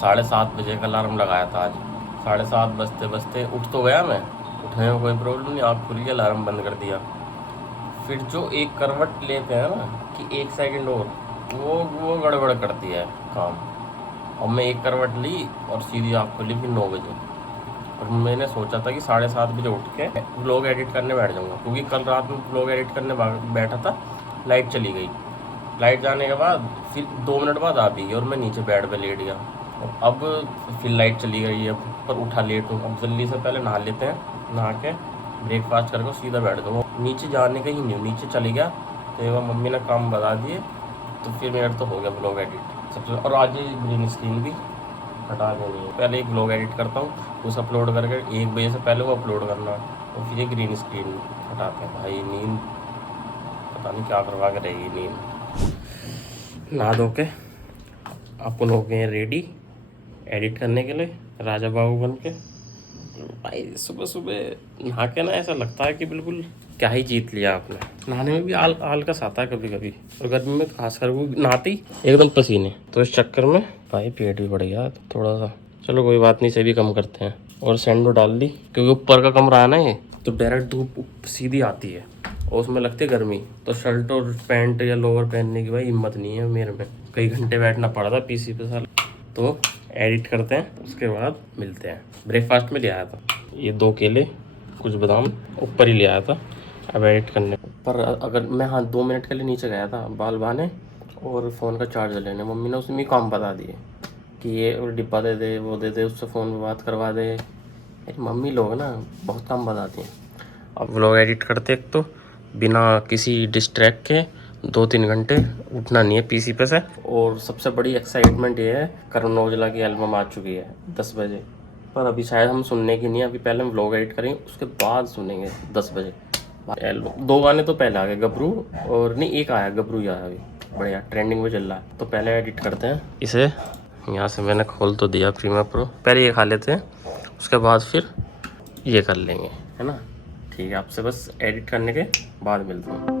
7:30 बजे का अलार्म लगाया था आज। 7:30 बजते बजते उठ तो गया मैं, उठने में कोई प्रॉब्लम नहीं, आँख खुल गई, अलार्म बंद कर दिया। फिर जो एक करवट लेते हैं ना कि 1 सेकंड और, वो गड़बड़ करती है काम। और मैं एक करवट ली और सीधी आँख खुली फिर 9 बजे। और मैंने सोचा था कि 7:30 बजे उठ के व्लॉग एडिट करने बैठ जाऊँगा, क्योंकि कल रात में व्लॉग एडिट करने बैठा था, लाइट चली गई। लाइट जाने के बाद फिर 2 मिनट बाद आ भी गई और मैं नीचे बेड पे लेट गया। और अब फिर लाइट चली गई है, पर उठा लेट हूँ। अब जल्दी से पहले नहा लेते हैं, नहा के ब्रेकफास्ट करके सीधा बैठ दूँगा। नीचे जाने का ही नहीं, नीचे चली गया तो एक बार मम्मी ने काम बता दिए, तो फिर मेरा तो हो गया व्लॉग एडिट सबसे। और आज ग्रीन स्क्रीन भी हटा देनी है। पहले एक व्लॉग एडिट करता हूँ, उस अपलोड करके 1 बजे से पहले वो अपलोड करना है, और फिर ये ग्रीन स्क्रीन हटाते हैं। भाई नींद पता नहीं क्या करवा के रहेगी नींद। नहा धो के अपन हो गए रेडी एडिट करने के लिए, राजा बाबू बन के। भाई सुबह सुबह नहा के ना ऐसा लगता है कि बिल्कुल क्या ही जीत लिया आपने। नहाने में भी आलकस आता है कभी कभी, और गर्मी में खासकर वो नहाती एकदम पसीने। तो इस चक्कर में भाई पेट भी बढ़ गया थोड़ा सा। चलो कोई बात नहीं, से भी कम करते हैं। और सैंडो डाल दी, क्योंकि ऊपर का कमरा है ना ये, तो डायरेक्ट धूप सीधी आती है और उसमें लगती है गर्मी। तो शर्ट और पैंट या लोअर पहनने की भाई हिम्मत नहीं है मेरे में। कई घंटे बैठना पड़ा था पीसी पे साल। तो एडिट करते हैं, उसके बाद मिलते हैं। ब्रेकफास्ट में ले आया था ये 2 केले, कुछ बादाम ऊपर ही ले आया था। अब एडिट करने पर अगर मैं 2 मिनट के लिए नीचे गया था बाल बाने और फ़ोन का चार्जर लेने, मम्मी ने उसमें काम बता दिए कि ये डिब्बा दे दे, वो दे दे, उससे फ़ोन में बात करवा दे। मम्मी लोग ना बहुत काम बताती हैं। अब व्लॉग एडिट करते एक तो बिना किसी डिस्ट्रैक्ट के 2-3 घंटे उठना नहीं है पीसी पे से। और सबसे बड़ी एक्साइटमेंट ये है, करण औजला की एल्बम आ चुकी है 10 बजे, पर अभी शायद हम सुनने की नहीं है। अभी पहले हम व्लॉग एडिट करेंगे, उसके बाद सुनेंगे 10 बजे एल्बम। 2 गाने तो पहले आ गए, गबरू और नहीं एक आया, गबरू ही आया अभी, बढ़िया ट्रेंडिंग में चल रहा है। तो पहले एडिट करते हैं इसे। यहाँ से मैंने खोल तो दिया प्रीमियर प्रो, पहले ये खा लेते हैं, उसके बाद फिर ये कर लेंगे, है ना। ठीक है, आपसे बस एडिट करने के बाद मिलते हैं।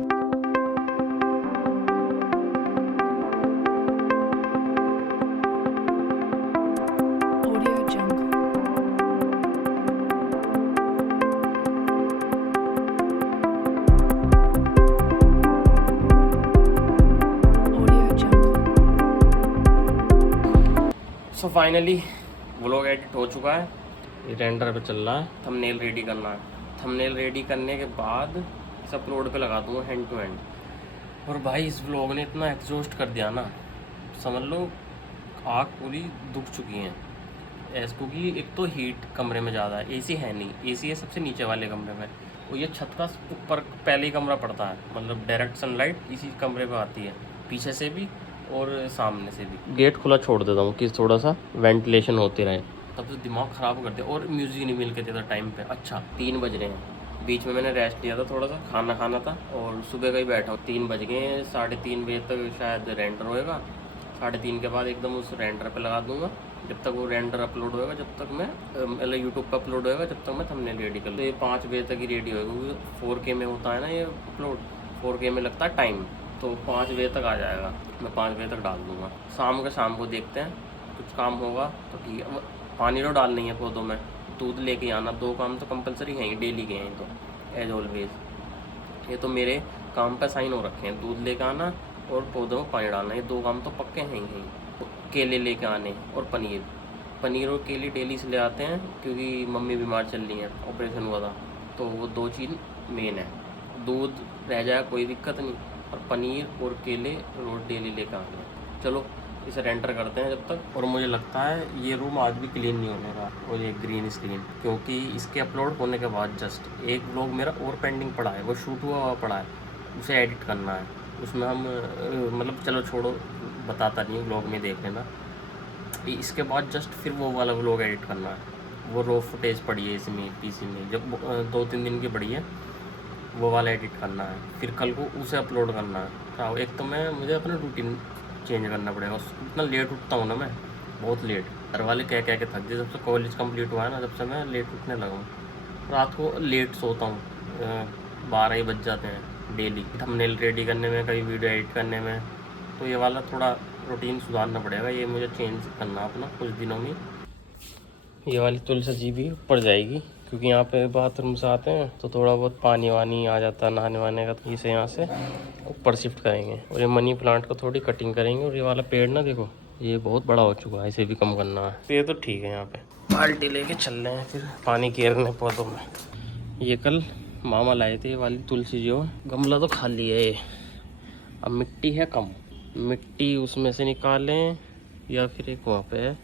सो फाइनली व्लॉग एडिट हो चुका है, ये रेंडर पे चल रहा है। थंबनेल रेडी करना है, थंबनेल रेडी करने के बाद इस अपलोड पे लगा दूँगा हैंड टू हैंड। और भाई इस व्लॉग ने इतना एग्जॉस्ट कर दिया ना, समझ लो आँख पूरी दुख चुकी हैं ऐसे, क्योंकि एक तो हीट कमरे में ज़्यादा है, एसी है नहीं, एसी है सबसे नीचे वाले कमरे में, और ये छत का ऊपर पहले ही कमरा पड़ता है, मतलब डायरेक्ट सनलाइट इसी कमरे पे आती है, पीछे से भी और सामने से भी। गेट खुला छोड़ देता हूँ कि थोड़ा सा वेंटिलेशन होती रहे, तब तो दिमाग ख़राब कर दिया। और म्यूज़िक नहीं मिल के देता टाइम पे। अच्छा 3 बज रहे हैं, बीच में मैंने रेस्ट लिया था, थोड़ा सा खाना खाना था, और सुबह का ही बैठा हूँ। 3 बज गए, 3:30 बजे तक शायद रेंडर होएगा। 3:30 के बाद एकदम उस रेंडर पे लगा दूंगा, जब तक वो रेंडर अपलोड होएगा, जब तक मैं मतलब यूट्यूब पर अपलोड होएगा, जब तक मैं थंबनेल रेडी कर लूँ। तो ये 5 बजे तक ही रेडी होएगा, क्योंकि 4K में होता है ना ये अपलोड, 4K में लगता है टाइम, तो 5 बजे तक आ जाएगा। मैं 5 बजे तक डाल दूँगा। शाम को देखते हैं, कुछ काम होगा तो ठीक है। पानी तो डालनी है पौधों में, दूध लेके आना, 2 काम तो कंपलसरी हैं ही, डेली के हैं तो एज ऑलवेज। ये तो मेरे काम पे साइन हो रखे हैं, दूध लेके आना और पौधों में पानी डालना, ये 2 काम तो पक्के हैं ही। केले लेके आने और पनीर और केले डेली से ले आते हैं, क्योंकि मम्मी बीमार चल रही हैं, ऑपरेशन हुआ था, तो वो 2 चीज़ मेन है। दूध रह जाए कोई दिक्कत नहीं, और पनीर और केले रोज़ डेली लेकर आने। चलो इसे रेंटर करते हैं जब तक। और मुझे लगता है ये रूम आज भी क्लीन नहीं होने का, और ये ग्रीन स्क्रीन, क्योंकि इसके अपलोड होने के बाद जस्ट एक व्लॉग मेरा और पेंडिंग पड़ा है, वो शूट हुआ पड़ा है, उसे एडिट करना है। उसमें हम मतलब चलो छोड़ो, बताता नहीं, व्लॉग में देख लेना। इसके बाद जस्ट फिर वो वाला व्लॉग एडिट करना है, वो रो फुटेज पड़ी है इसमें पीसी में, जब 2-3 दिन की पड़ी है, वो वाला एडिट करना है, फिर कल को उसे अपलोड करना है। एक तो मुझे अपना रूटीन चेंज करना पड़ेगा, इतना लेट उठता हूँ ना मैं, बहुत लेट। घर वाले कह के थक गए, जब से कॉलेज कंप्लीट हुआ है ना, जब से मैं लेट उठने लगा हूँ। रात को लेट सोता हूँ, 12 ही बज जाते हैं डेली, थंबनेल रेडी करने में, कभी वीडियो एडिट करने में, तो ये वाला थोड़ा रूटीन सुधारना पड़ेगा, ये मुझे चेंज करना अपना कुछ दिनों में। ये वाली तुलसी भी ऊपर जाएगी क्योंकि यहाँ पे बाथरूम से आते हैं तो थोड़ा बहुत पानी वानी आ जाता है नहाने वाने का, तो इसे यहाँ से ऊपर शिफ्ट करेंगे। और ये मनी प्लांट को थोड़ी कटिंग करेंगे। और ये वाला पेड़ ना देखो, ये बहुत बड़ा हो चुका है, इसे भी कम करना है। तो ये तो ठीक है, यहाँ पे बाल्टी लेके चल रहे हैं फिर पानी घेरने पौधों में। ये कल मामा लाए थे ये वाली तुलसी जो, गमला तो खाली है ये। अब मिट्टी है कम, मिट्टी उसमें से निकालें या फिर एक वहाँ पे है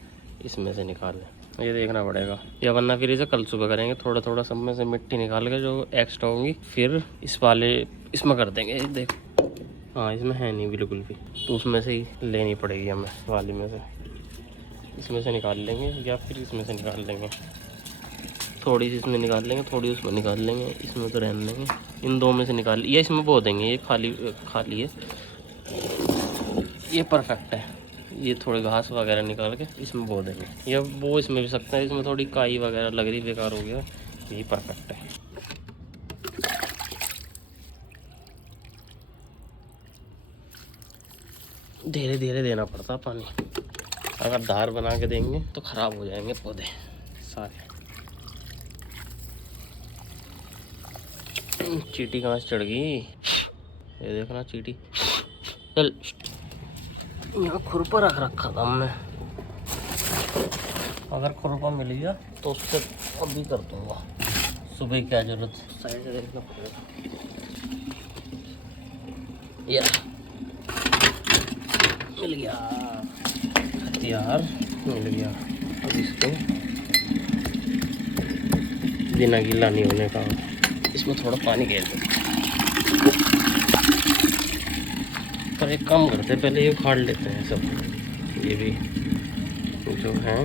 इसमें से निकालें, ये देखना पड़ेगा। या वरना फिर इसे कल सुबह करेंगे, थोड़ा थोड़ा सब में से मिट्टी निकाल के जो एक्स्ट्रा होंगी फिर इस वाले इसमें कर देंगे। देख हाँ, इसमें है नहीं बिल्कुल भी, तो उसमें से ही लेनी पड़ेगी हमें वाली में से। इसमें से निकाल लेंगे या फिर इसमें से निकाल लेंगे, थोड़ी सी इसमें निकाल लेंगे, थोड़ी उसमें निकाल लेंगे, इसमें तो रहने देंगे। इन दो में से निकाल, ये इसमें बो देंगे, ये खाली है, ये परफेक्ट है। ये थोड़ी घास वगैरह निकाल के इसमें बो देंगे, या वो इसमें भी सकते हैं। इसमें थोड़ी काई वगैरह लग रही, बेकार हो गया, यही परफेक्ट है। धीरे धीरे देना पड़ता पानी, अगर धार बना के देंगे तो ख़राब हो जाएंगे पौधे सारे। चींटी कहाँ से चढ़ गई, ये देखना चींटी। चल, यहाँ खुरपा रख रखा था हमने, अगर खुरपा मिल गया तो उससे अभी कर दूंगा। सुबह क्या जरूरत, साइड से देखना पड़ेगा। या मिल गया हथियार, मिल गया। अब इसको बिना गीला नहीं होने का इसमें थोड़ा पानी घेर दो। पर एक काम करते हैं, पहले ये उखाड़ लेते हैं सब। ये भी जो है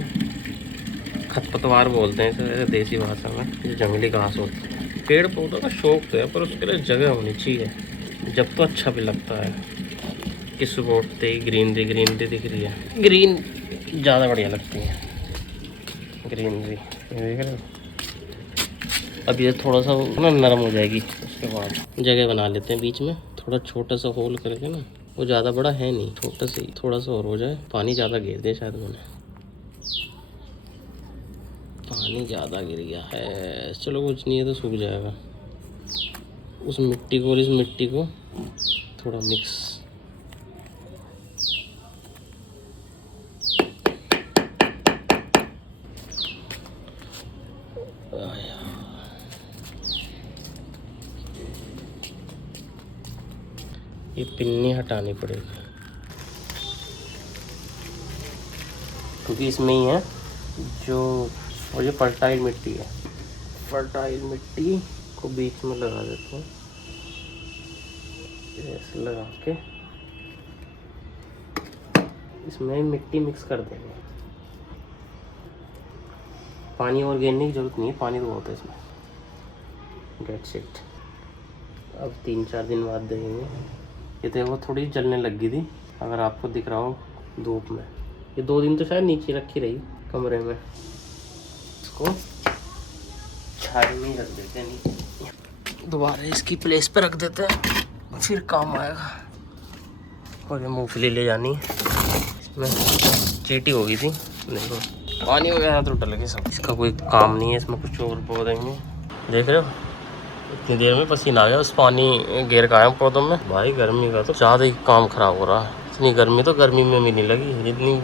खरपतवार बोलते हैं इसे देसी भाषा में, ये जंगली घास होती है। पेड़ पौधों का शौक तो है पर उसके लिए जगह होनी चाहिए, जब तो अच्छा भी लगता है। कि सुबह उठते ही ग्रीनरी दिख रही है, ग्रीन ज़्यादा बढ़िया लगती है ग्रीनरी। देख रहे हो, अब ये थोड़ा सा ना नरम हो जाएगी, उसके बाद जगह बना लेते हैं बीच में, थोड़ा छोटा सा होल करके ना, वो ज़्यादा बड़ा है नहीं, छोटा सा ही, थोड़ा सा और हो जाए। पानी ज़्यादा गिर दिया शायद मैंने, पानी ज़्यादा गिर गया है। चलो कुछ नहीं है, तो सूख जाएगा। उस मिट्टी को और इस मिट्टी को थोड़ा मिक्स, ये पिन्नी हटानी पड़ेगी क्योंकि इसमें ही है जो, और ये फर्टाइल मिट्टी है। फर्टाइल मिट्टी को बीच में लगा देते हैं, ऐसे लगा के इसमें मिट्टी मिक्स कर देंगे। पानी और गिरने की जरूरत नहीं है, पानी तो बहुत है इसमें। That's it. अब 3-4 दिन बाद देखेंगे। ये देखो थोड़ी जलने लग गई थी, अगर आपको दिख रहा हो धूप में। ये 2 दिन तो शायद नीचे रखी रही कमरे में, इसको छाई में रख देते हैं, दोबारा इसकी प्लेस पे रख देते हैं, फिर काम आएगा। और ये मूंगफली ले जानी है, इसमें चींटी हो गई थी, देखो पानी वगैरह तो डल गए सब, इसका कोई काम नहीं है। इसमें कुछ और बो देंगे। देख रहे हो इतनी देर में पसीना आ गया, उस पानी घेर का आया पौधों में। भाई गर्मी का तो ज़्यादा ही काम खराब हो रहा है। इतनी गर्मी तो गर्मी में भी नहीं लगी जितनी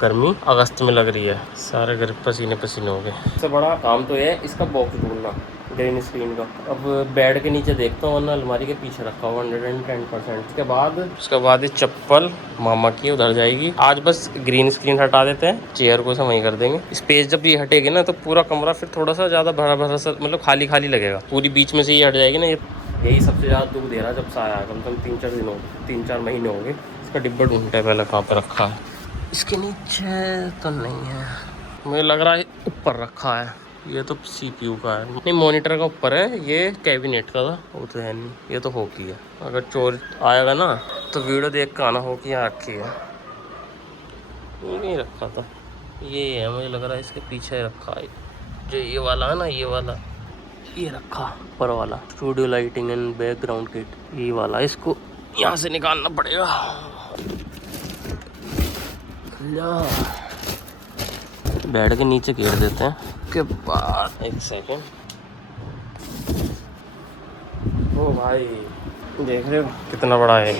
गर्मी अगस्त में लग रही है। सारे घर पसीने हो गए। सबसे बड़ा काम तो है इसका बॉक्स ढूंढना, ग्रीन स्क्रीन का। अब बेड के नीचे देखता हूँ, वरना अलमारी के पीछे रखा हुआ 110%। उसके बाद ये चप्पल मामा की उधर जाएगी। आज बस ग्रीन स्क्रीन हटा देते हैं, चेयर को वहीं कर देंगे। स्पेस जब ये हटेगी ना तो पूरा कमरा फिर थोड़ा सा ज़्यादा भरा सा, मतलब खाली खाली लगेगा। पूरी बीच में से ये हट जाएगी ना, यही सबसे ज़्यादा दुख दे रहा है। जब से आया कम से कम 3-4 दिन हो गए, 3-4 महीने हो गए। इसका डिब्बा ढूंढते हैं पहले, कहाँ पे रखा है। इसके नीचे तो नहीं है, मुझे लग रहा है ऊपर रखा है। ये तो CPU का है, नहीं मॉनिटर का ऊपर है। ये कैबिनेट का था, वो तो है नहीं, ये तो होकी है। अगर चोर आएगा ना तो वीडियो देख के आना, होकी यहाँ रखी है। ये नहीं रखा था, ये है, मुझे लग रहा है इसके पीछे रखा है। जो ये वाला है ना, ये वाला ये रखा ऊपर वाला, studio lighting and background kit, ये वाला। इसको यहाँ से निकालना पड़ेगा। बेड के नीचे घेर देते हैं के बाद। एक सेकेंड। ओ भाई देख रहे हो कितना बड़ा है।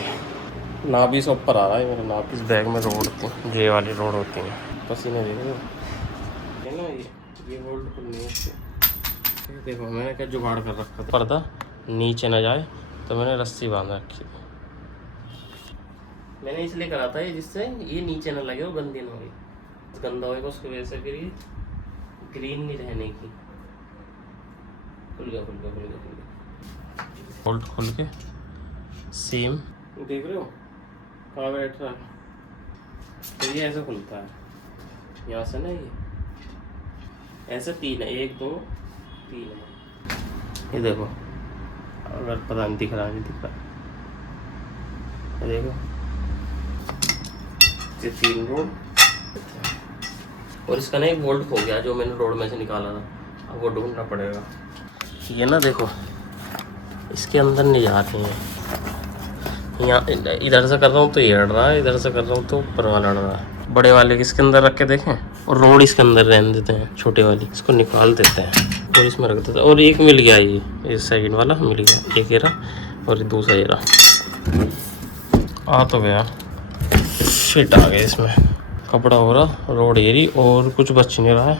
नाभि से ऊपर आ रहा है मेरा नाभि। इस बैग में रोड होती है, ये वाली रोड होती है। पसीने देख रहे हो है ना। ये होल्ड करनी है इससे। देखो मैंने क्या जुगाड़ कर रखा था, पर्दा नीचे न जाए तो मैंने रस्सी बांध रखी थी। मैंने इसलिए करा था ये जिससे ये नीचे न लगे, वो गंदी ना हो। गंदा होएगा उसकी वजह से फिर ये ग्रीन नहीं रहने की। खुल गया खुल गया खुल गया खुल गया। बोल्ट खोल के सेम देख रहे हो कहाँ बैठ रहा है। तो ये ऐसे खुलता है यहाँ से ना, ये ऐसे 3 है, 1 2 3 है। ये देखो अगर पता नहीं दिख रहा नहीं दिख रहा, ये देखो ये 3 रोड। और इसका ना एक बोल्ट खो गया जो मैंने रोड में से निकाला था, अब वो ढूंढना पड़ेगा। ये ना देखो इसके अंदर नहीं जाते हैं। यहाँ इधर से कर रहा हूँ तो ये अड़ रहा है, इधर से कर रहा हूँ तो ऊपर वाला अड़ रहा है। बड़े वाले इसके अंदर रख के देखें, और रोड इसके अंदर रहने देते हैं। छोटे वाली इसको निकाल देते हैं और इसमें रख देते हैं। और एक मिल गया, ये इस सेकंड वाला मिल गया, एक एरा और दूसरा एरा आ तो गया। फिट आ गया इसमें, कपड़ा हो रहा, रोड एरी और कुछ बच नहीं रहा है।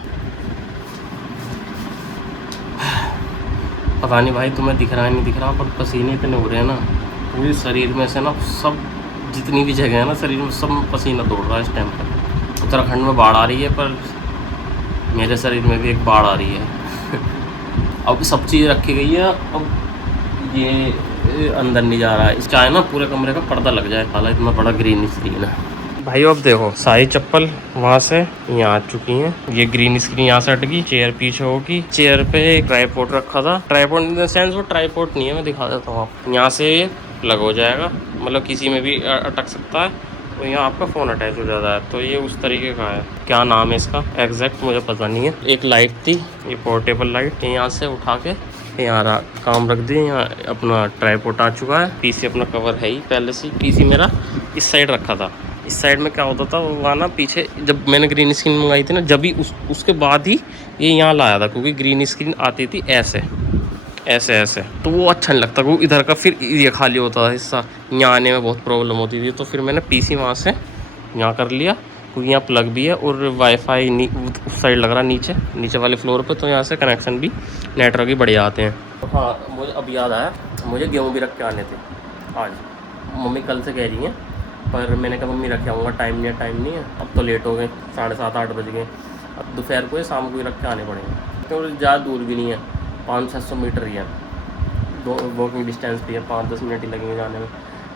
पता नहीं भाई तुम्हें दिख रहा है नहीं दिख रहा, पर पसीने इतने हो रहे हैं ना पूरे शरीर में से ना, सब जितनी भी जगह है ना शरीर में सब पसीना दौड़ रहा है इस टाइम पर। उत्तराखंड में बाढ़ आ रही है पर मेरे शरीर में भी एक बाढ़ आ रही है। अब सब चीज़ रखी गई है, अब ये अंदर नहीं जा रहा है। चाहे ना पूरे कमरे का पर्दा लग जाए, काला इतना बड़ा ग्रीन स्क्रीन है भाई। अब देखो सारी चप्पल वहाँ से यहाँ आ चुकी हैं। ये ग्रीन स्क्रीन यहाँ से हट गई, चेयर पीछे होगी। चेयर पे एक ट्राइपॉड रखा था, ट्राइपॉड इन द सेंस वो ट्राइपॉड नहीं है, मैं दिखा देता हूँ आपको। यहाँ से लग हो जाएगा, मतलब किसी में भी अटक सकता है, तो यहाँ आपका फ़ोन अटैच हो जाता है। तो ये उस तरीके का है, क्या नाम है इसका एग्जैक्ट मुझे पता नहीं है। एक लाइट थी, ये पोर्टेबल लाइट, यहाँ से उठा के यहाँ काम रख दिए। यहाँ अपना ट्राइपॉड आ चुका है, पीसी अपना कवर है ही पहले से। पीसी मेरा इस साइड रखा था, इस साइड में क्या होता था वहाँ ना पीछे जब मैंने ग्रीन स्क्रीन मंगाई थी ना, जब भी उसके बाद ही ये यहाँ लाया था, क्योंकि ग्रीन स्क्रीन आती थी ऐसे ऐसे ऐसे, तो वो अच्छा नहीं लगता, क्योंकि इधर का फिर ये खाली होता था हिस्सा, यहाँ आने में बहुत प्रॉब्लम होती थी। तो फिर मैंने पीसी वहाँ से यहाँ कर लिया, क्योंकि यहाँ प्लग भी है और वाईफाई उस साइड लग रहा नीचे वाले फ्लोर पे, तो यहाँ से कनेक्शन भी नेटवर्क भी बढ़िया आते हैं। तो हाँ मुझे अब याद आया, मुझे गेहूँ भी रख के आने थे आज। मम्मी कल से कह रही हैं, पर मैंने कहा मम्मी रख के आऊँगा, टाइम नहीं है। अब तो लेट हो गए, 7:30 8 बज गए। अब दोपहर को शाम को ही रख के आने पड़ेंगे, क्योंकि ज़्यादा दूर भी नहीं है, 500-600 मीटर ही है, वॉकिंग डिस्टेंस भी है, 5-10 मिनट ही लगेंगे जाने में।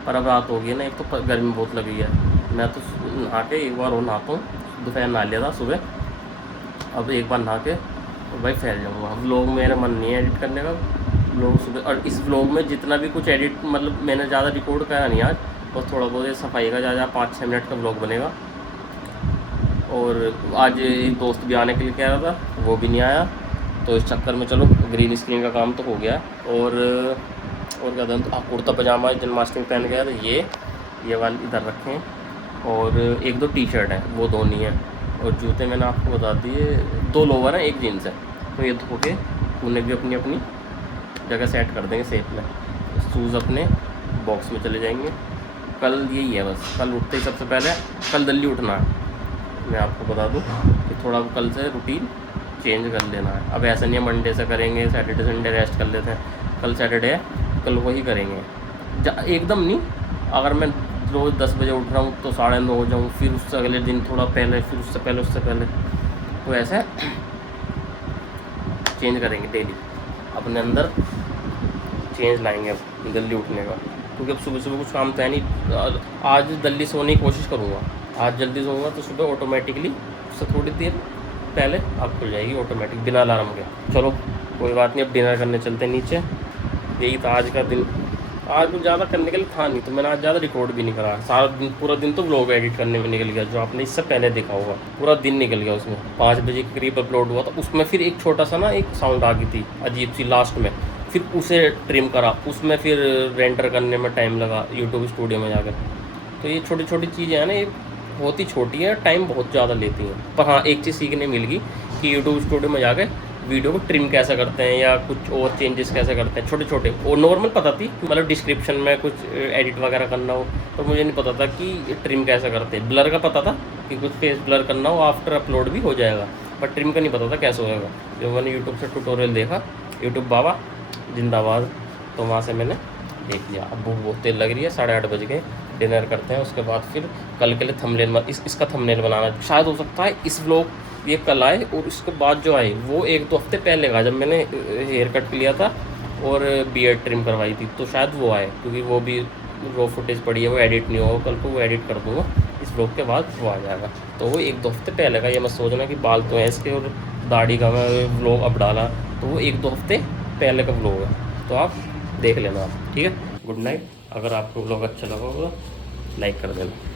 पर अब रात हो गई ना, एक तो गर्मी बहुत लगी है। मैं तो नहा के एक बार और नहाता हूँ, दोपहर नहा लिया था सुबह, अब एक बार नहा के तो भाई फैल जाऊँगा। व्लॉग मेरा मन नहीं है एडिट करने का, व्लॉग सुबह। और इस व्लॉग में जितना भी कुछ एडिट, मतलब मैंने ज़्यादा रिकॉर्ड करा नहीं आज, बस थोड़ा बहुत सफाई का ज़्यादा 5-6 मिनट का व्लॉग बनेगा। और आज एक दोस्त भी आने के लिए कह रहा था, वो भी नहीं आया, तो इस चक्कर में चलो ग्रीन स्क्रीन का काम तो हो गया। और क्या था, तो कुर्ता पजामा जन्माष्टमी पहन गया, तो ये वाले इधर रखे हैं, और 1-2 टी-शर्ट है, वो 2 नहीं है। और जूते मैंने आपको बता दिए, 2 लोवर हैं, 1 जीन्स है, तो ये धो के उन्हें भी अपनी अपनी जगह सेट कर देंगे सेफ में। शूज़ अपने बॉक्स में चले जाएंगे। कल यही है बस, कल उठते ही सबसे पहले कल जल्दी उठना है। मैं आपको बता दूं कि थोड़ा कल से रूटीन चेंज कर लेना है। अब ऐसा नहीं है मंडे से करेंगे, सैटरडे संडे रेस्ट कर लेते हैं। कल सैटरडे है, कल वही करेंगे, एकदम नहीं। अगर मैं रोज़ 10 बजे उठ रहा हूँ तो 9:30 हो जाऊँ, फिर उससे अगले दिन थोड़ा पहले, फिर उससे पहले, तो ऐसे चेंज करेंगे डेली, अपने अंदर चेंज लाएंगे अब जल्दी उठने का। क्योंकि अब सुबह कुछ काम तो है नहीं। आज जल्दी सोने की कोशिश करूँगा, आज जल्दी सोऊंगा तो सुबह ऑटोमेटिकली उससे थोड़ी देर पहले अब खुल जाएगी ऑटोमेटिक, बिना अलार्म के। चलो कोई बात नहीं, अब डिनर करने चलते हैं नीचे। यही था आज का दिन। आज कुछ ज़्यादा करने के लिए था नहीं, तो मैंने आज ज़्यादा रिकॉर्ड भी नहीं करा। सारा दिन, पूरा दिन तो व्लॉग एडिट करने में निकल गया, जो आपने इससे पहले देखा होगा, पूरा दिन निकल गया उसमें। 5 बजे के करीब अपलोड हुआ था, उसमें फिर एक छोटा सा ना एक साउंड आ गई थी अजीब सी लास्ट में, फिर उसे ट्रिम करा, उसमें फिर रेंडर करने में टाइम लगा यूट्यूब स्टूडियो में जाकर। तो ये छोटी छोटी चीज़ें हैं ना, ये बहुत ही छोटी है, टाइम बहुत ज़्यादा लेती हैं। पर हाँ, एक चीज़ सीखने मिल गई कि यूट्यूब स्टूडियो में जाके वीडियो को ट्रिम कैसे करते हैं या कुछ और चेंजेस कैसे करते हैं, छोटे छोटे। और नॉर्मल पता थी, मतलब डिस्क्रिप्शन में कुछ एडिट वगैरह करना हो, तो मुझे नहीं पता था कि ट्रिम कैसे करते हैं। ब्लर का पता था कि कुछ फेस ब्लर करना हो, आफ्टर अपलोड भी हो जाएगा, बट ट्रिम का नहीं पता था कैसे होएगा। जो मैंने यूट्यूब से ट्यूटोरियल देखा, यूट्यूब बाबा जिंदाबाद, तो वहाँ से मैंने देख लिया। अब भूख बहुत तेल लग रही है, 8:30 बज गए। डिनर करते हैं, उसके बाद फिर कल के लिए थंबनेल इसका थंबनेल बनाना शायद हो सकता है इस व्लॉग ये कल आए, और उसके बाद जो आए वो 1-2 हफ्ते पहले का, जब मैंने हेयर कट लिया था और बियर्ड ट्रिम करवाई थी, तो शायद वो आए, क्योंकि वो भी रो फुटेज पड़ी है, वो एडिट नहीं होगा। कल को वो एडिट कर दूँगा, इस व्लॉग के बाद वो आ जाएगा। तो वो 1-2 हफ्ते पहले का, ये मत सोचना कि बाल तो हैं इसके और दाढ़ी का मैं व्लॉग अब डाला, तो वो 1-2 हफ्ते पहले का व्लॉग है, तो आप देख लेना आप, ठीक है। Good night. अगर आपको व्लॉग अच्छा लगा होगा लाइक कर देना।